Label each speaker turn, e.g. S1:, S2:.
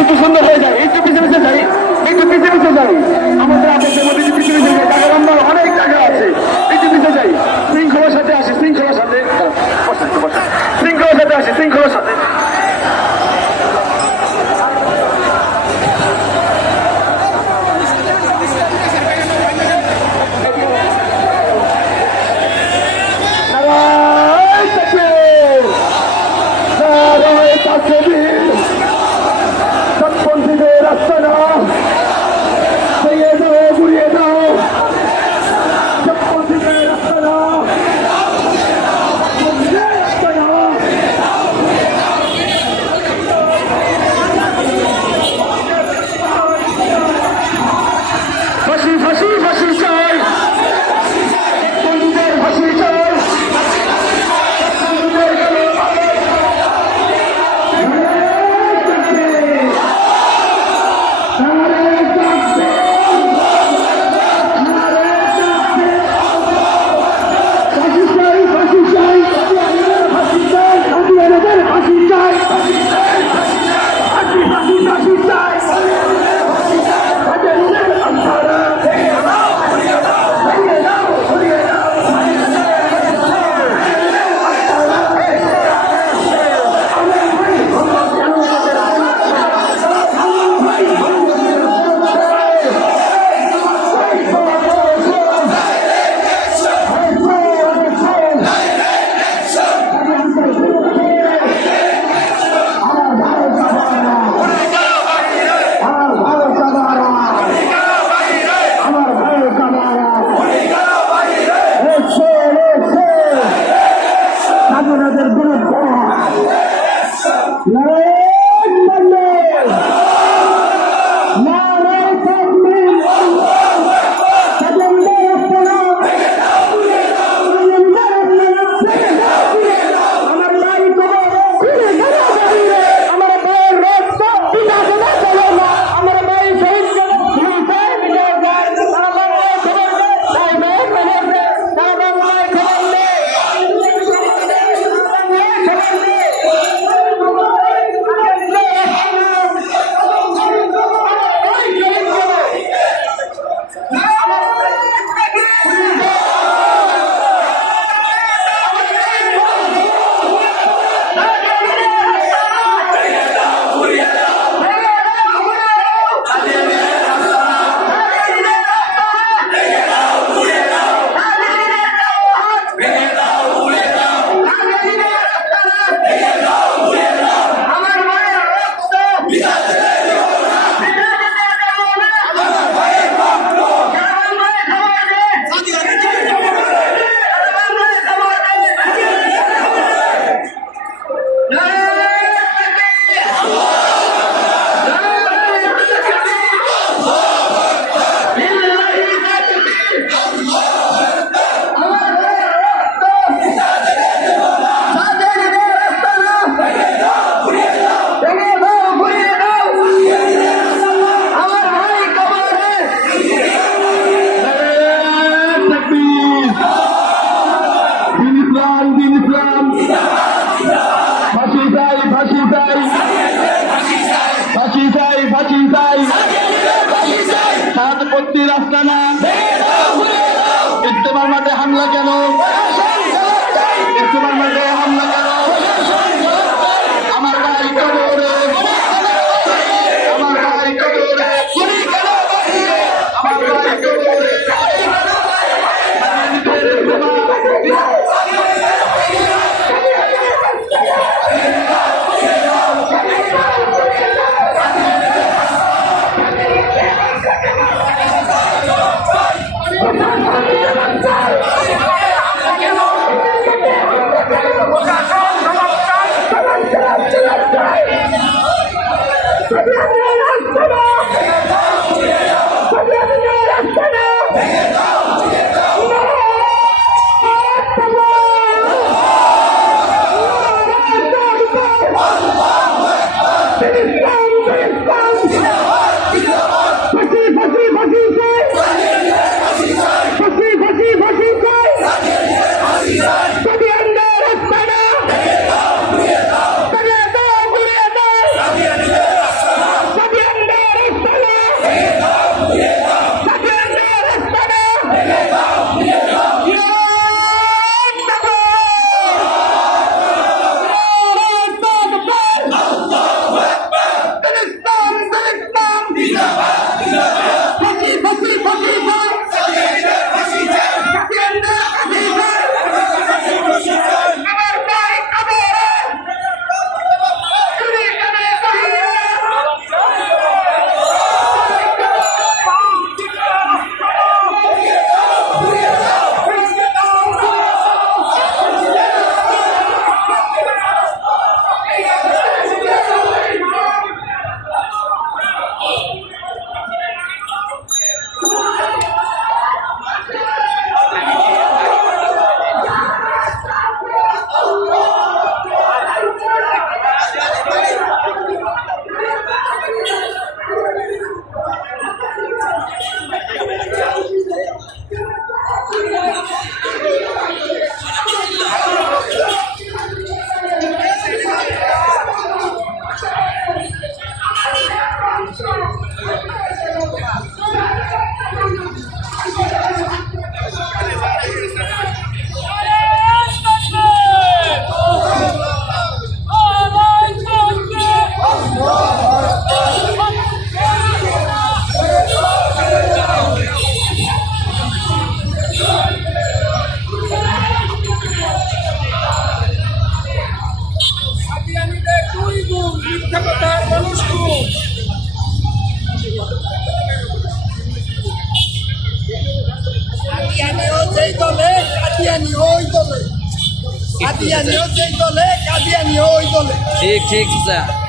S1: একটু সুন্দর হয়ে যায় একটু পিছিয়ে পিছিয়ে যাই একটু পিছিয়ে পিছিয়ে যাই। চাই সাতপত্তি রাস্তা
S2: দুই গুণ মিথ্যাচার মানুষ গুণ
S1: ঠিক ঠিক চাচা